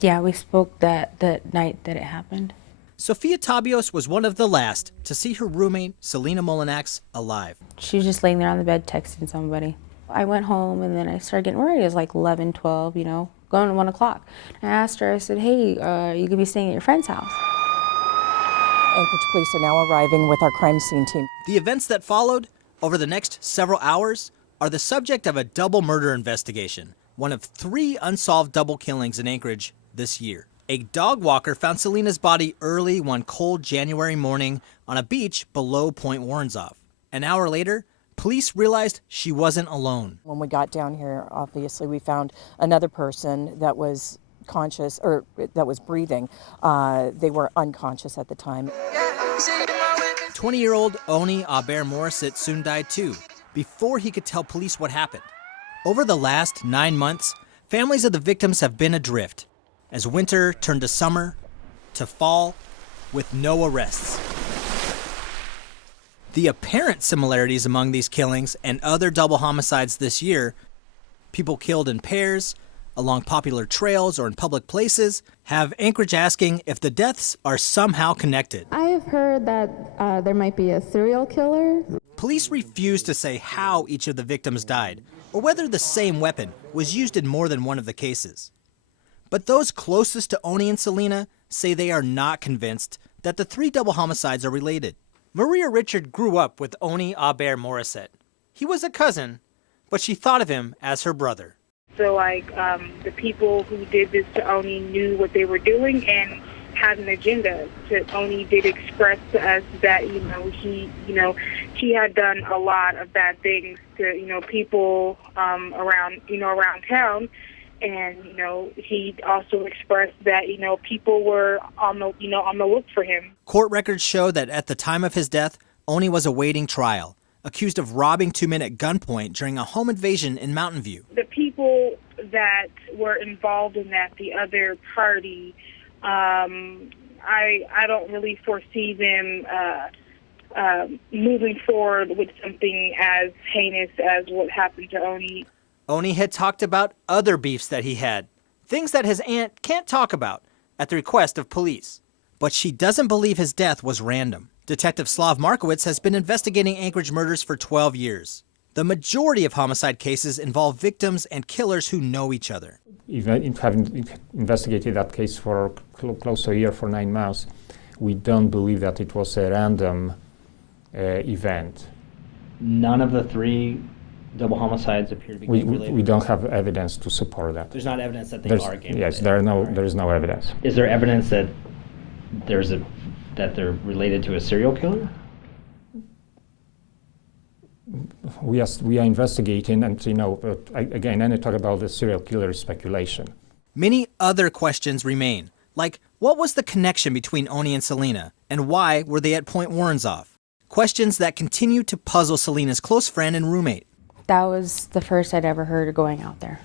Yeah, we spoke that night that it happened. Sofia Tabios was one of the last to see her roommate, Selena Molinax, alive. She was just laying there on the bed texting somebody. I went home and then I started getting worried. It was like 11, 12, going to 1 o'clock. I asked her, I said, hey, you could be staying at your friend's house. Anchorage police are now arriving with our crime scene team. The events that followed over the next several hours are the subject of a double murder investigation, one of 3 unsolved double killings in Anchorage this year. A dog walker found Selena's body early one cold January morning on a beach below Point Warrenzoff. An hour later, police realized she wasn't alone. When we got down here, obviously, we found another person that was conscious, or that was breathing. They were unconscious at the time. 20-year-old Oni Aber-Morissette soon died too, before he could tell police what happened. Over the last 9 months, families of the victims have been adrift, as winter turned to summer, to fall, with no arrests. The apparent similarities among these killings and other double homicides this year, people killed in pairs, along popular trails or in public places, have Anchorage asking if the deaths are somehow connected. I have heard that there might be a serial killer. Police refuse to say how each of the victims died, or whether the same weapon was used in more than one of the cases. But those closest to Oni and Selena say they are not convinced that the 3 double homicides are related. Maria Richard grew up with Oni Aber-Morissette. He was a cousin, but she thought of him as her brother. So, the people who did this to Oni knew what they were doing and had an agenda. Oni did express to us that, he had done a lot of bad things to, people around town. And, he also expressed that, people were on the look for him. Court records show that at the time of his death, Oni was awaiting trial, accused of robbing 2 men at gunpoint during a home invasion in Mountain View. The people that were involved in that, the other party, I don't really foresee them moving forward with something as heinous as what happened to Oni. Oni had talked about other beefs that he had, things that his aunt can't talk about, at the request of police. But she doesn't believe his death was random. Detective Slav Markowitz has been investigating Anchorage murders for 12 years. The majority of homicide cases involve victims and killers who know each other. Even having investigated that case for close to a year, for 9 months, we don't believe that it was a random event. None of the 3 double homicides appear to be gang-related? We don't have evidence to support that. There's not evidence that they are gang-related? Yes, there is no evidence. Is there evidence that that they're related to a serial killer? We are investigating, and again, any talk about the serial killer is speculation. Many other questions remain, like what was the connection between Oni and Selena, and why were they at Point Warrenzoff? Questions that continue to puzzle Selena's close friend and roommate. That was the first I'd ever heard her going out there.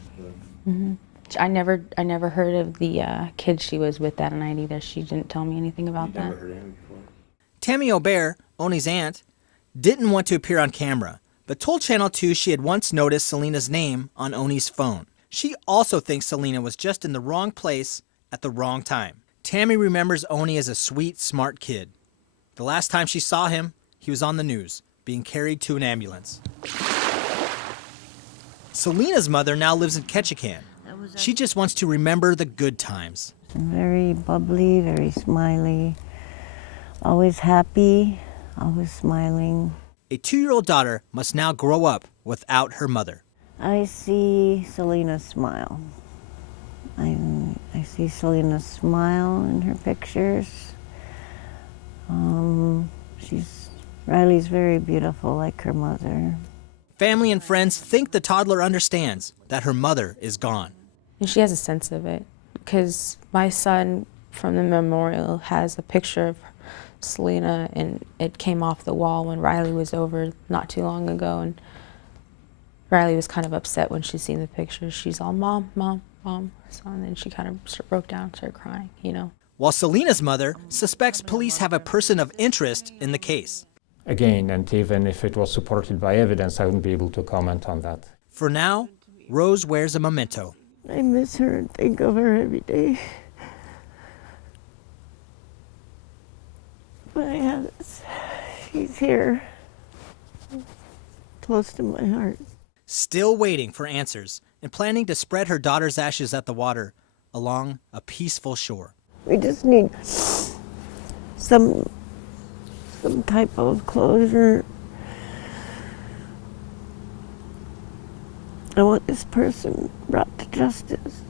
Mm-hmm. I never heard of the kid she was with that night either. She didn't tell me anything about that. Never heard of him before. Tammy Obear, Oni's aunt, didn't want to appear on camera, but told Channel 2 she had once noticed Selena's name on Oni's phone. She also thinks Selena was just in the wrong place at the wrong time. Tammy remembers Oni as a sweet, smart kid. The last time she saw him, he was on the news, being carried to an ambulance. Selena's mother now lives in Ketchikan. She just wants to remember the good times. Very bubbly, very smiley, always happy, always smiling. A 2-year-old daughter must now grow up without her mother. I see Selena's smile. I see Selena's smile in her pictures. Riley's very beautiful like her mother. Family and friends think the toddler understands that her mother is gone. And she has a sense of it, because my son from the memorial has a picture of Selena, and it came off the wall when Riley was over not too long ago, and Riley was kind of upset when she seen the picture. She's all, Mom, Mom, Mom. So, and then she kind of broke down, started crying, While Selena's mother suspects police have a person of interest in the case. Again, and even if it was supported by evidence, I wouldn't be able to comment on that. For now, Rose wears a memento. I miss her and think of her every day. She's here, close to my heart. Still waiting for answers and planning to spread her daughter's ashes at the water along a peaceful shore. We just need some type of closure. I want this person brought to justice.